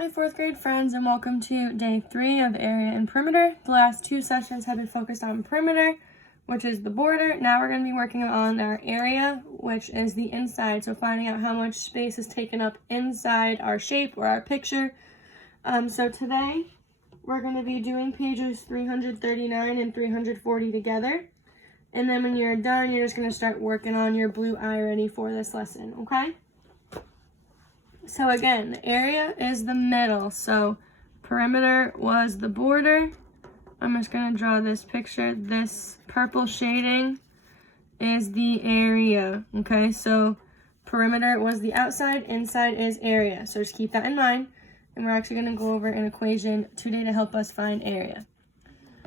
Hi, fourth grade friends, and welcome to day 3 of area and perimeter. The last 2 sessions have been focused on perimeter, which is the border. Now we're going to be working on our area, which is the inside. So finding out how much space is taken up inside our shape or our picture. So today we're going to be doing pages 339 and 340 together. And then when you're done, you're just going to start working on your blue iReady for this lesson, okay? So again, the area is the middle. So perimeter was the border. I'm just going to draw this picture. This purple shading is the area. Okay, so perimeter was the outside, inside is area. So just keep that in mind. And we're actually going to go over an equation today to help us find area.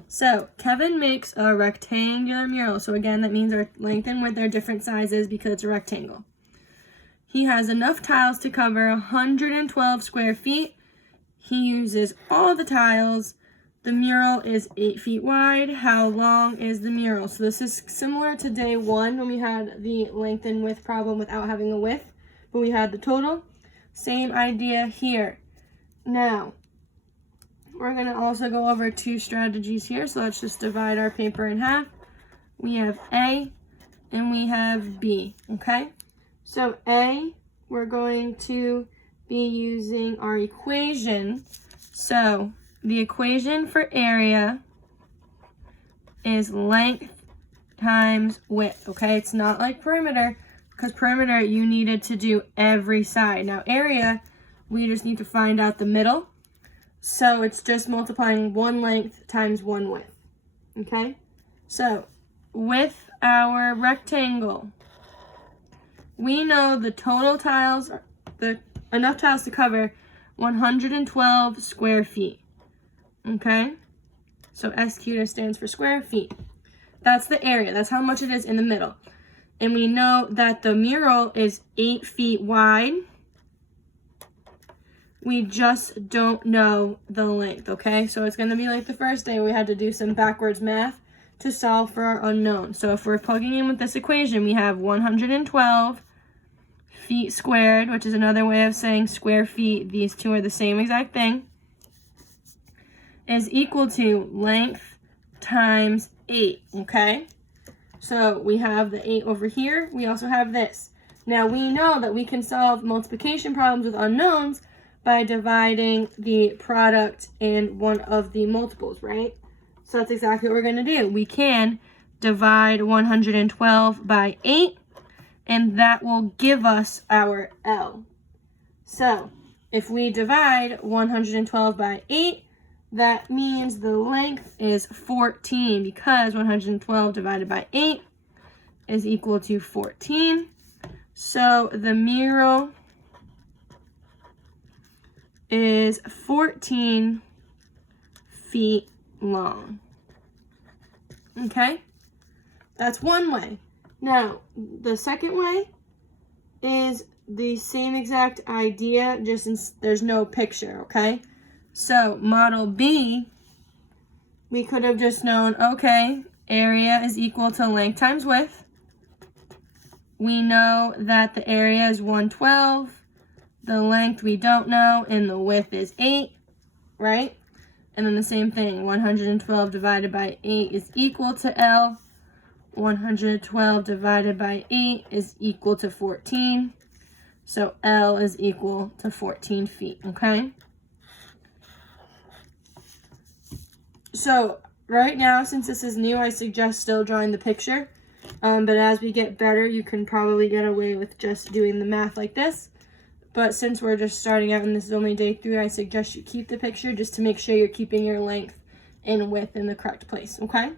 So Kevin makes a rectangular mural. So again, that means our length and width are different sizes because it's a rectangle. He has enough tiles to cover 112 square feet. He uses all the tiles. The mural is 8 feet wide. How long is the mural? So this is similar to day 1 when we had the length and width problem without having a width, but we had the total. Same idea here. Now, we're going to also go over 2 strategies here. So let's just divide our paper in half. We have A and we have B, okay? So A, we're going to be using our equation. So the equation for area is length times width, okay? It's not like perimeter, because perimeter you needed to do every side. Now area, we just need to find out the middle. So it's just multiplying one length times one width, okay? So with our rectangle, we know the total tiles, enough tiles to cover 112 square feet, okay? So SQ just stands for square feet. That's the area, that's how much it is in the middle. And we know that the mural is 8 feet wide. We just don't know the length, okay? So it's gonna be like the first day we had to do some backwards math to solve for our unknown. So if we're plugging in with this equation, we have 112 feet squared, which is another way of saying square feet. These two are the same exact thing, is equal to length times 8, okay? So we have the 8 over here. We also have this. Now we know that we can solve multiplication problems with unknowns by dividing the product and one of the multiples, right? So that's exactly what we're going to do. We can divide 112 by 8, and that will give us our L. So if we divide 112 by 8, that means the length is 14, because 112 divided by 8 is equal to 14. So the mural is 14 feet long. Okay? That's one way. Now, the second way is the same exact idea, just there's no picture, okay? So, model B, we could have just known, okay, area is equal to length times width. We know that the area is 112. The length we don't know, and the width is 8, right? And then the same thing, 112 divided by 8 is equal to L. 112 divided by 8 is equal to 14. So L is equal to 14 feet, okay? So right now, since this is new, I suggest still drawing the picture. But as we get better, you can probably get away with just doing the math like this. But since we're just starting out and this is only day 3, I suggest you keep the picture just to make sure you're keeping your length and width in the correct place, okay?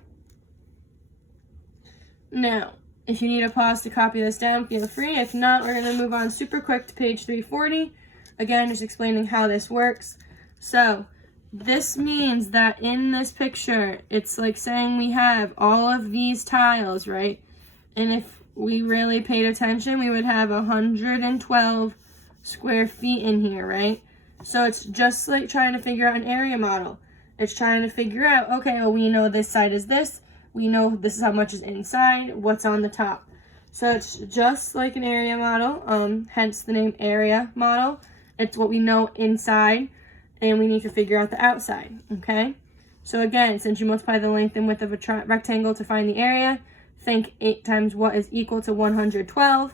Now, if you need a pause to copy this down, feel free. If not, we're going to move on super quick to page 340. Again, just explaining how this works. So, this means that in this picture, it's like saying we have all of these tiles, right? And if we really paid attention, we would have 112 square feet in here, right? So it's just like trying to figure out an area model. It's trying to figure out, okay, well, we know this side is this. We know this is how much is inside, what's on the top. So it's just like an area model, hence the name area model. It's what we know inside. and we need to figure out the outside, okay? So again, since you multiply the length and width of a rectangle to find the area, think 8 times what is equal to 112.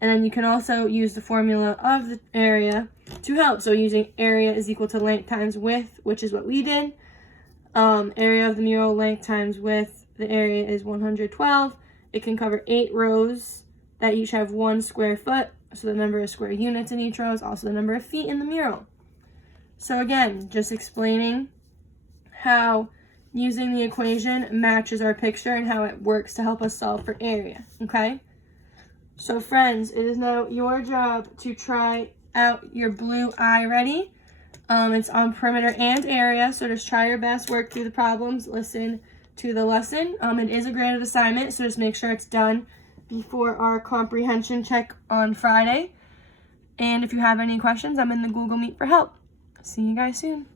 And then you can also use the formula of the area to help. So using area is equal to length times width, which is what we did. Area of the mural, length times width, the area is 112. It can cover 8 rows that each have 1 square foot. So the number of square units in each row is also the number of feet in the mural. So again, just explaining how using the equation matches our picture and how it works to help us solve for area, okay? So friends, it is now your job to try out your blue iReady. It's on perimeter and area, so just try your best, work through the problems, listen to the lesson. It is a graded assignment, so just make sure it's done before our comprehension check on Friday. And if you have any questions, I'm in the Google Meet for help. See you guys soon.